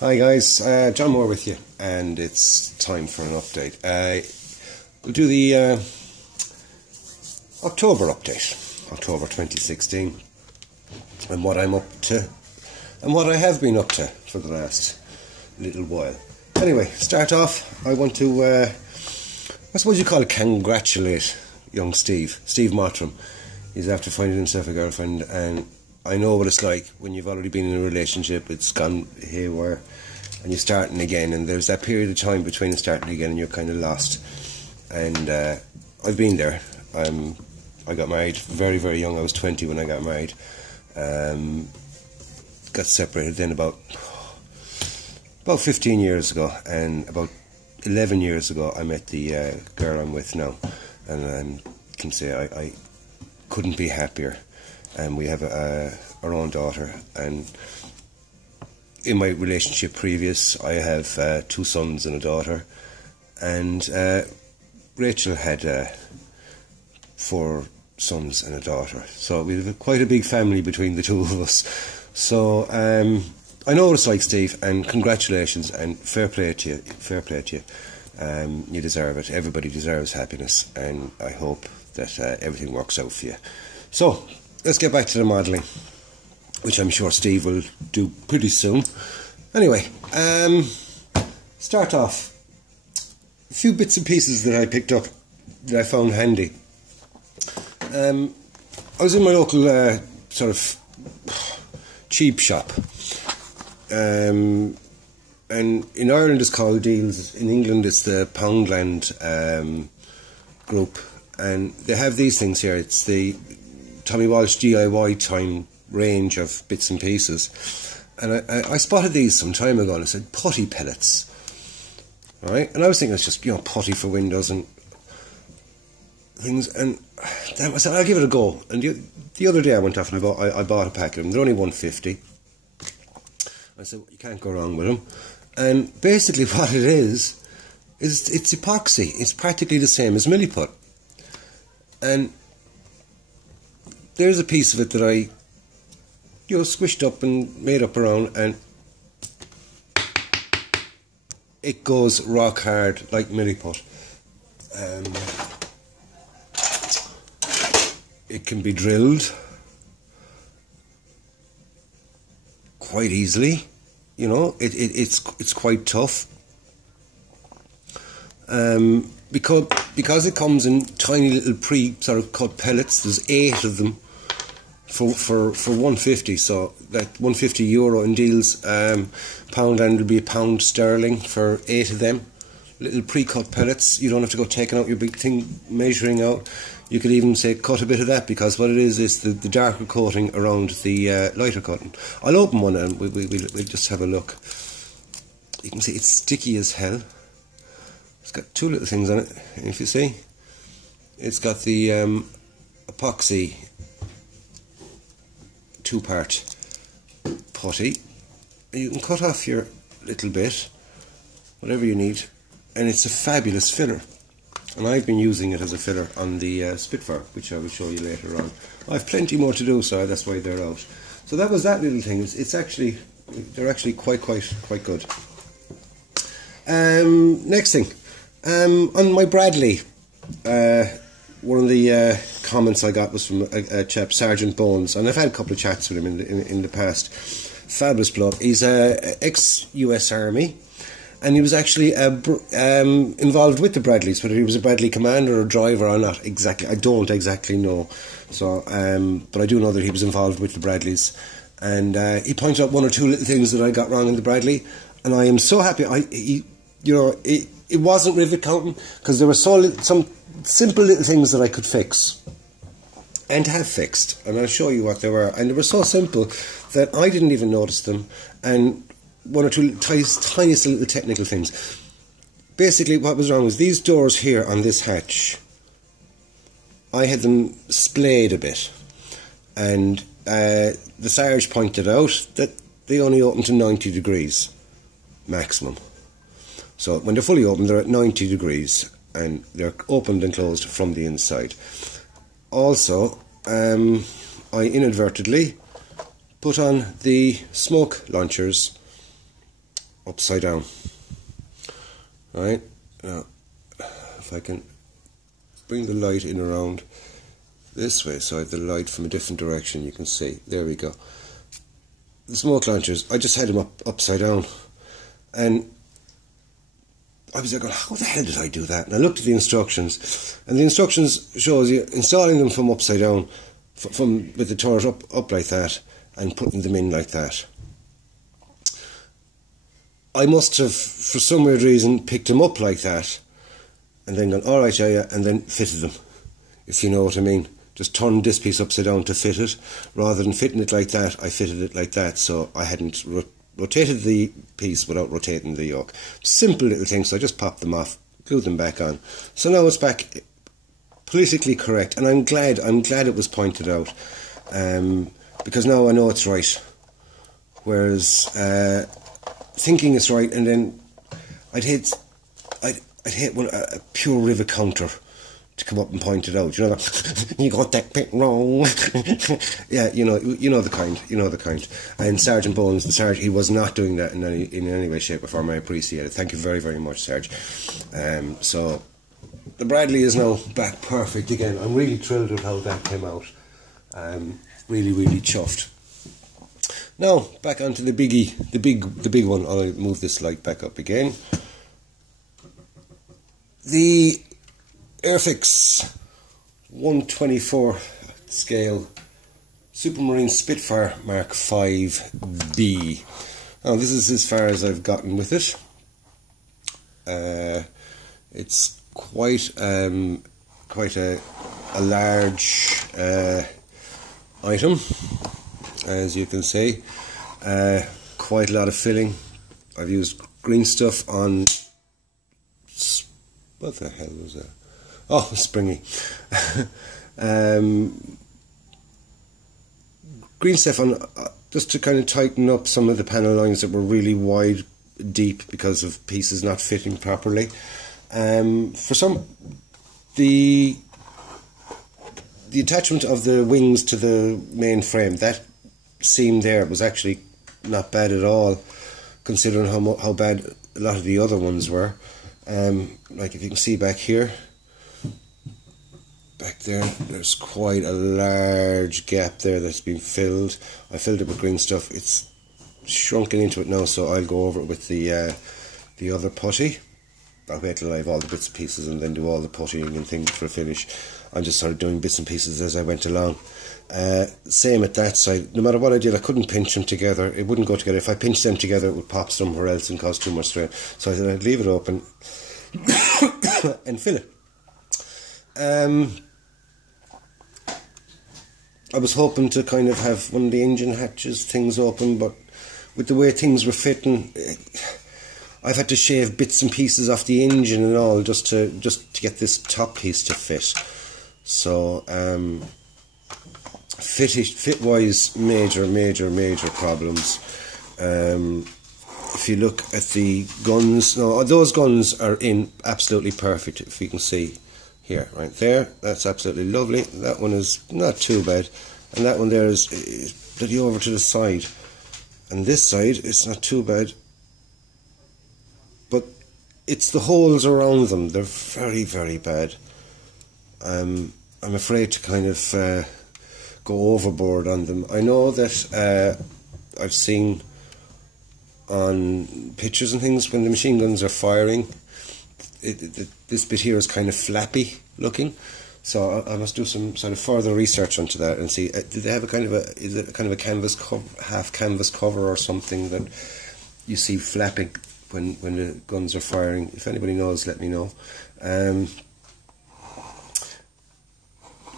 Hi guys, John Moore with you, and it's time for an update. We'll do the October update, October 2016, and what I'm up to, and what I have been up to for the last little while. Anyway, start off, I want to, I suppose you call it, congratulate young Steve Mottram. He's after finding himself a girlfriend, and I know what it's like when you've already been in a relationship, it's gone haywire, and you're starting again, and there's that period of time between starting again and you're kind of lost. And I've been there. I got married very, very young. I was 20 when I got married. Got separated then about 15 years ago, and about 11 years ago I met the girl I'm with now, and I can say I couldn't be happier. And we have our own daughter, and in my relationship previous I have 2 sons and a daughter, and Rachel had 4 sons and a daughter, so we have quite a big family between the two of us. So I know what it's like, Steve, and congratulations and fair play to you. You deserve it. Everybody deserves happiness, and I hope that everything works out for you. So let's get back to the modelling, which I'm sure Steve will do pretty soon. Anyway, start off. A few bits and pieces that I picked up that I found handy. I was in my local sort of cheap shop. And in Ireland it's called Deals. In England it's the Poundland group. And they have these things here. It's the Tommy Walsh DIY time range of bits and pieces, and I spotted these some time ago, and I said putty pellets, right? And I was thinking it's just, you know, putty for windows and things, and I said I'll give it a go. And the other day I went off and I bought a pack of them. They're only $1.50. I said, well, you can't go wrong with them. And basically what it is it's epoxy. It's practically the same as Milliput, and there's a piece of it that I, you know, squished up and made up around, and it goes rock hard like Milliput. It can be drilled quite easily, you know. It's quite tough. Because it comes in tiny little sort of cut pellets. There's 8 of them for $1.50, so that €1.50 in Deals. Poundland will be £1 sterling for 8 of them. Little pre-cut pellets. You don't have to go taking out your big thing, measuring out. You could even say cut a bit of that, because what it is the darker coating around the lighter coating. I'll open one and we'll just have a look. You can see it's sticky as hell. It's got 2 little things on it, and if you see, it's got the epoxy 2-part putty. You can cut off your little bit, whatever you need, and it's a fabulous filler. And I've been using it as a filler on the Spitfire, which I will show you later on. I have plenty more to do, so that's why they're out. So that was that little thing. It's actually, they're actually quite good. Next thing. On my Bradley, one of the comments I got was from a chap, Sergeant Bones, and I've had a couple of chats with him in the past. Fabulous bloke. He's ex-US Army, and he was actually involved with the Bradleys. Whether he was a Bradley commander or driver or not, exactly, I don't exactly know. So, but I do know that he was involved with the Bradleys, and he pointed out 1 or 2 little things that I got wrong in the Bradley, and I am so happy. You know, it wasn't rivet counting, because there were some simple little things that I could fix and have fixed, and I'll show you what they were. And they were so simple that I didn't even notice them, and 1 or 2 tiniest little technical things. Basically what was wrong was these doors here on this hatch, I had them splayed a bit, and the Sarge pointed out that they only open to 90 degrees maximum. So when they're fully open, they're at 90 degrees, and they're opened and closed from the inside. Also, I inadvertently put on the smoke launchers upside down. Right, now if I can bring the light in around this way so I have the light from a different direction, you can see, there we go. The smoke launchers, I just had them upside down, and I was there going, how the hell did I do that? And I looked at the instructions, and the instructions shows you installing them from upside down, from with the turret up like that, and putting them in like that. I must have, for some weird reason, picked them up like that, and then gone, alright, yeah, and then fitted them, if you know what I mean. Just turned this piece upside down to fit it. Rather than fitting it like that, I fitted it like that, so I hadn't rotated the piece without rotating the yoke. Simple little thing, so I just popped them off, glued them back on. So now it's back politically correct, and I'm glad it was pointed out, because now I know it's right. Whereas thinking it's right, and then I'd hate a pure river counter to come up and point it out, you know, you got that bit wrong. Yeah, you know the kind. And Sergeant Bones, the sergeant, he was not doing that in any way, shape or form. I appreciate it. Thank you very, very much, Sarge. So the Bradley is now back perfect again. I'm really thrilled with how that came out. Really, really chuffed. Now back onto the biggie, the big one. I'll move this light back up again. The Airfix 124 scale Supermarine Spitfire Mark 5B. Now this is as far as I've gotten with it. It's quite a large item, as you can see. Quite a lot of filling. I've used green stuff on. What the hell was that? Oh, springy. Green stuff on just to kind of tighten up some of the panel lines that were really wide, deep because of pieces not fitting properly. For some, the attachment of the wings to the main frame, that seam there was actually not bad at all, considering how bad a lot of the other ones were. Like if you can see back here, back there, there's quite a large gap there that's been filled. I filled it with green stuff. It's shrunken into it now, so I'll go over it with the other putty. I'll wait till I have all the bits and pieces and then do all the puttying and things for a finish. I'm just sort of doing bits and pieces as I went along. Same at that side. No matter what I did, I couldn't pinch them together. It wouldn't go together. If I pinched them together, it would pop somewhere else and cause too much strain. So I said I'd leave it open and fill it. I was hoping to kind of have one of the engine hatches things open, but with the way things were fitting, I've had to shave bits and pieces off the engine and all just to get this top piece to fit. So fit wise, major problems. If you look at the guns, no, those guns are in absolutely perfect. If you can see here, right there, that's absolutely lovely. That one is not too bad, and that one there is bloody over to the side, and this side it's not too bad, but it's the holes around them, they're very bad. I'm afraid to kind of go overboard on them. I know that I've seen on pictures and things when the machine guns are firing, this bit here is kind of flappy looking, so I must do some sort of further research onto that and see, do they have a kind of is it a kind of a canvas cover, half canvas cover or something that you see flapping when the guns are firing? If anybody knows, let me know.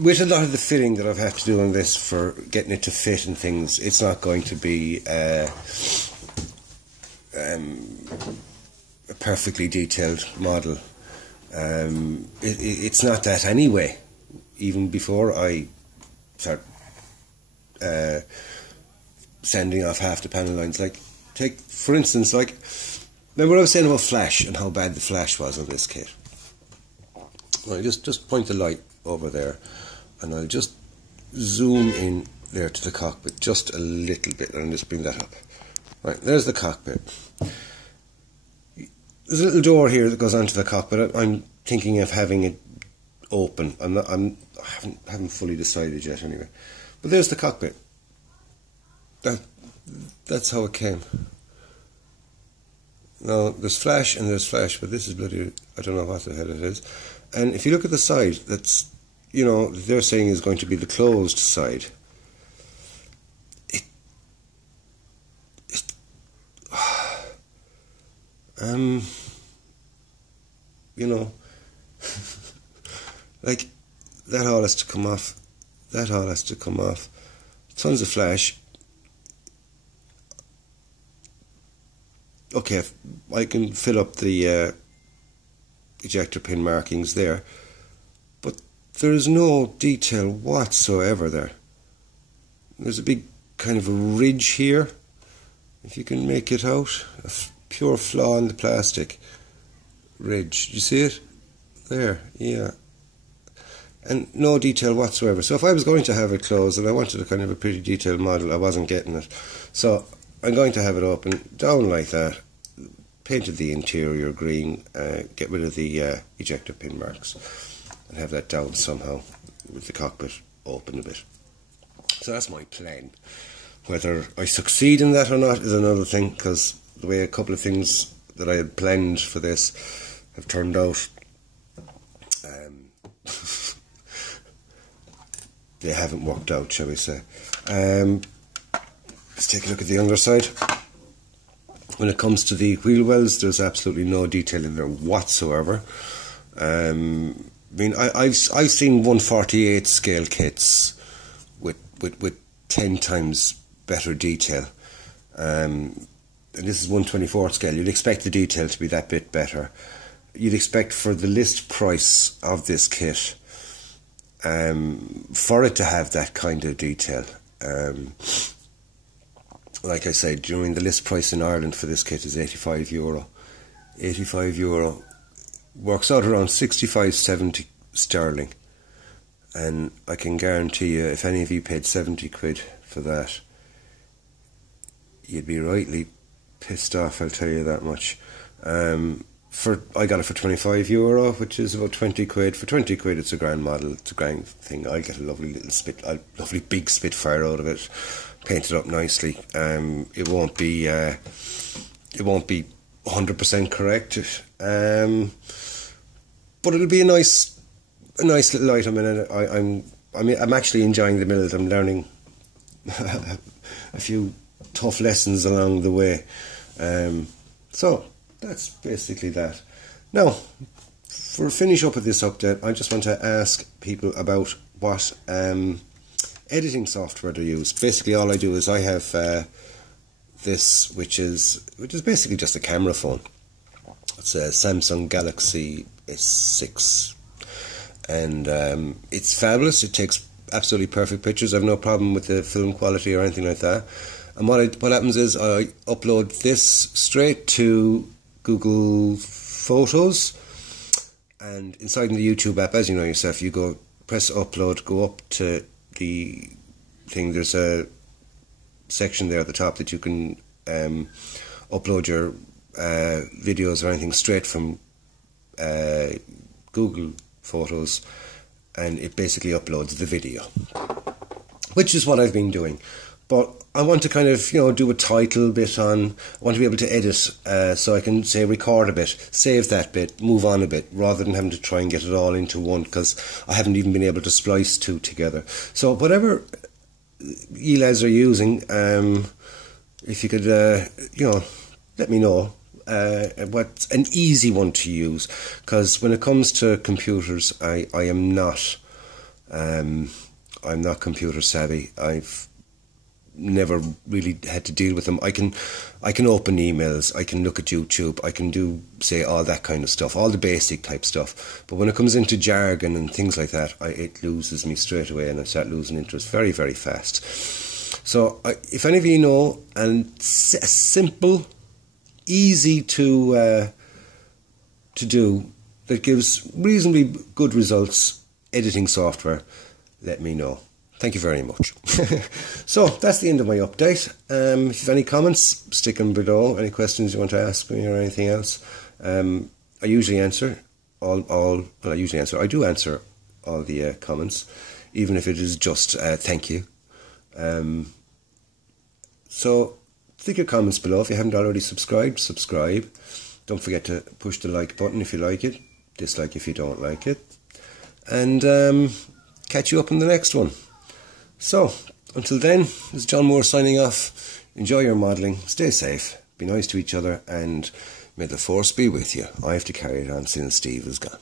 With a lot of the fitting that I've had to do on this for getting it to fit and things, it's not going to be a perfectly detailed model. It's not that anyway, even before I start sanding off half the panel lines. Like, take for instance, like, remember what I was saying about flash and how bad the flash was on this kit? Well, just point the light over there and I'll just zoom in there to the cockpit just a little bit and just bring that up. Right, there's the cockpit. there's a little door here that goes onto the cockpit. I'm thinking of having it open. I haven't fully decided yet anyway. But there's the cockpit. That's how it came. Now there's flash and there's flash, but this is bloody, I don't know what the hell it is. And if you look at the side, that's, you know, they're saying is going to be the closed side. You know, like, that all has to come off. That all has to come off. Tons of flash. Okay, I can fill up the ejector pin markings there, but there is no detail whatsoever there. There's a big kind of a ridge here, if you can make it out, a pure flaw in the plastic ridge. Do you see it? There, yeah. And no detail whatsoever. So if I was going to have it closed and I wanted a kind of a pretty detailed model, I wasn't getting it. So I'm going to have it open down like that, painted the interior green, get rid of the ejector pin marks, and have that down somehow with the cockpit open a bit. So that's my plan. Whether I succeed in that or not is another thing, because the way a couple of things that I had planned for this have turned out, they haven't worked out, shall we say. Let's take a look at the underside. When it comes to the wheel wells, there's absolutely no detail in there whatsoever. I mean, I've seen 1/48 scale kits with 10 times better detail, and this is 1/24 scale. You'd expect the detail to be that bit better. You'd expect for the list price of this kit, for it to have that kind of detail. Like I said, during the list price in Ireland for this kit is €85. €85 works out around 65-70 sterling, and I can guarantee you, if any of you paid 70 quid for that, you'd be rightly pissed off, I'll tell you that much. I got it for €25, which is about 20 quid. For 20 quid, it's a grand model, it's a grand thing. I'll get a lovely little lovely big Spitfire out of it, painted up nicely. It won't be 100% correct, but it'll be a nice little item, and I'm actually enjoying the build. I'm learning a few tough lessons along the way. So that's basically that. Now, for a finish up of this update, I just want to ask people about what editing software they use. Basically, all I do is I have this, which is basically just a camera phone. It's a Samsung Galaxy S6, and it's fabulous. It takes absolutely perfect pictures. I have no problem with the film quality or anything like that. And what happens is I upload this straight to Google Photos, and inside in the YouTube app, as you know yourself, you go press upload, go up to the thing. There's a section there at the top that you can upload your videos or anything straight from Google Photos, and it basically uploads the video, which is what I've been doing. But I want to kind of, do a title bit on. I want to be able to edit, so I can say record a bit, save that bit, move on a bit, rather than having to try and get it all into one, because I haven't even been able to splice two together. So whatever you lads are using, if you could, let me know what's an easy one to use, because when it comes to computers, I'm not computer savvy. I've never really had to deal with them. I can open emails, I can look at YouTube, I can do, say, all that kind of stuff, all the basic type stuff. But when it comes into jargon and things like that, it loses me straight away, and I start losing interest very, very fast. So if any of you know, and simple, easy to do, that gives reasonably good results, editing software, let me know. Thank you very much. So that's the end of my update. If you have any comments, stick them below. Any questions you want to ask me or anything else, I usually answer I do answer all the comments, even if it is just thank you. So stick your comments below. If you haven't already subscribed, subscribe. Don't forget to push the like button if you like it, dislike if you don't like it, and catch you up in the next one. So until then, this is John Moore signing off. Enjoy your modelling, stay safe, be nice to each other, and may the force be with you. I have to carry it on since Steve is gone.